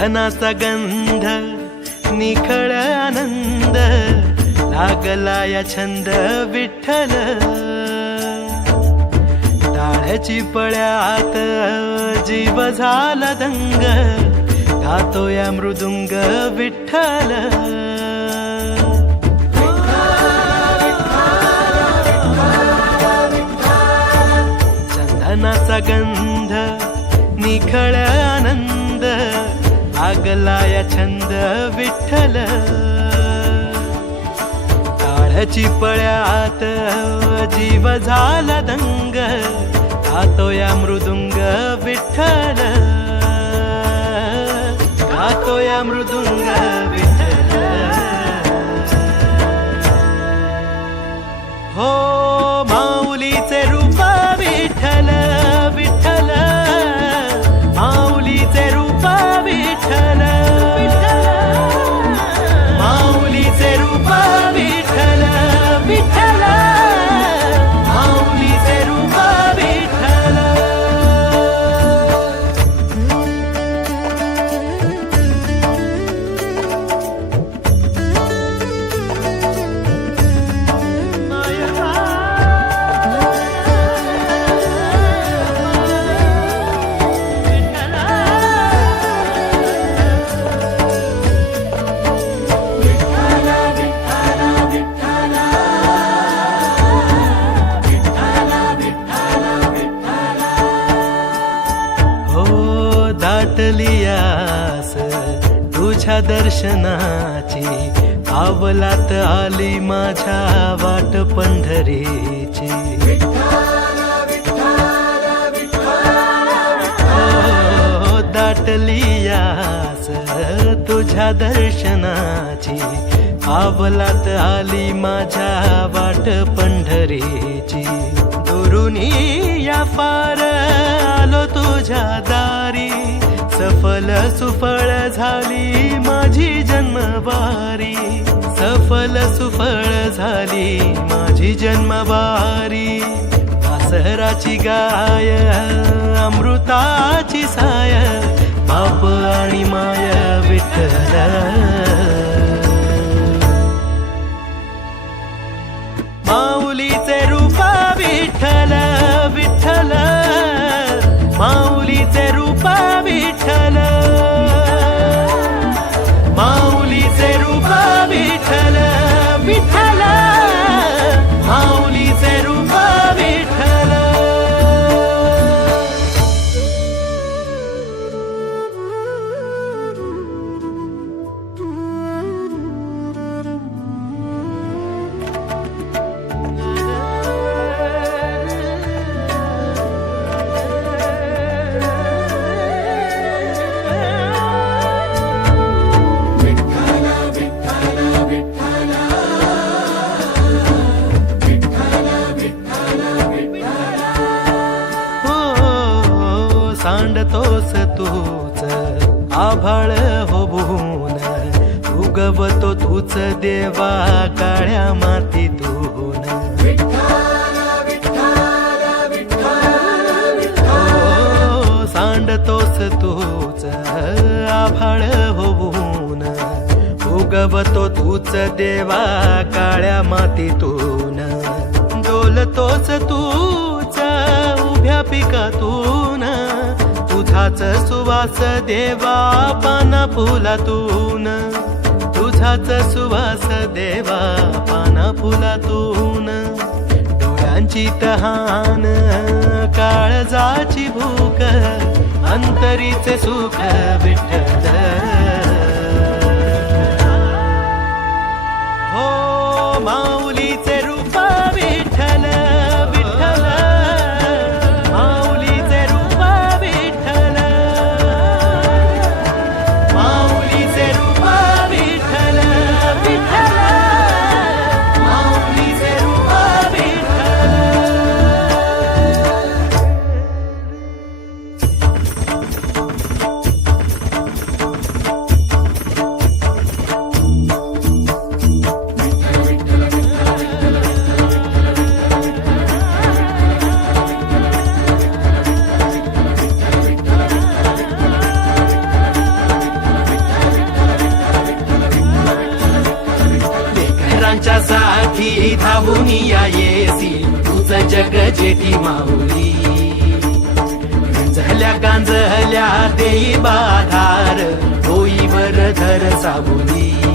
चंदनाचा गंध निखळ आनंद लागला या छंद विठ्ठल टाळ्याची पळ्यात जीव झाला दंग गातो या मृदुंग विठ्ठल चंदनाचा गंध निखळ आनंद लागला या छंद विठ्ठल टाळ्याची पळ्यात जीव झाला दंग गातो या मृदुंग विठ्ठल गातो या मृदुंग विठ्ठल हो माऊलीचे रूप विठ्ठल विठ्ठल माऊलीचे रूप विठ्ठल माऊलीचे रूप विठ्ठल विठ्ठल माऊलीचे रूप विठ्ठल दाटलियास तुझ्या दर्शनाची आवलात आली माझ्या वाट पंढरीची हो दाटलियास तुझ्या दर्शनाची आवलात आली माझ्या वाट पंढरीची दुरुनी या पार आलो तुझ्या दारी सफल सुफळ झाली माझी जन्मवारी सफल सुफळ झाली माझी जन्मवारी वासराची गाय अमृताची साय बाप आणि माय विठ्ठल माऊलीचे रूप विठ्ठल विठ्ठल माऊलीचे रूप विठ्ठल माऊलीचे रूप विठ्ठल विठ्ठल माऊलीचे रूप विठ्ठल सांडतोस तूच आभाळ होऊन उगवतो तूच देवा काळ्या मातीतून हो सांडतोस तूच आभाळ होऊन उगवतो तूच देवा काळ्या मातीतून डोलतोस तूच उभ्या पिकातून तुझाच सुवास देवा पाना फुलातून तुझाच सुवास देवा पाना फुलातून डोळ्यांची तहान काळजाची भूक अंतरीचे सुख विठ्ठल हो माऊलीचे रूप विठ्ठल विठ्ठल माऊलीचे रूप विठ्ठल माऊलीचे रूप विठ्ठल विठ्ठल माऊलीचे रूप विठ्ठल साठी धावून या येसी तूच जग जेठी माऊली गांजल्या देई बाधार होईवर धर सावली